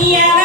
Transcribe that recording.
mía.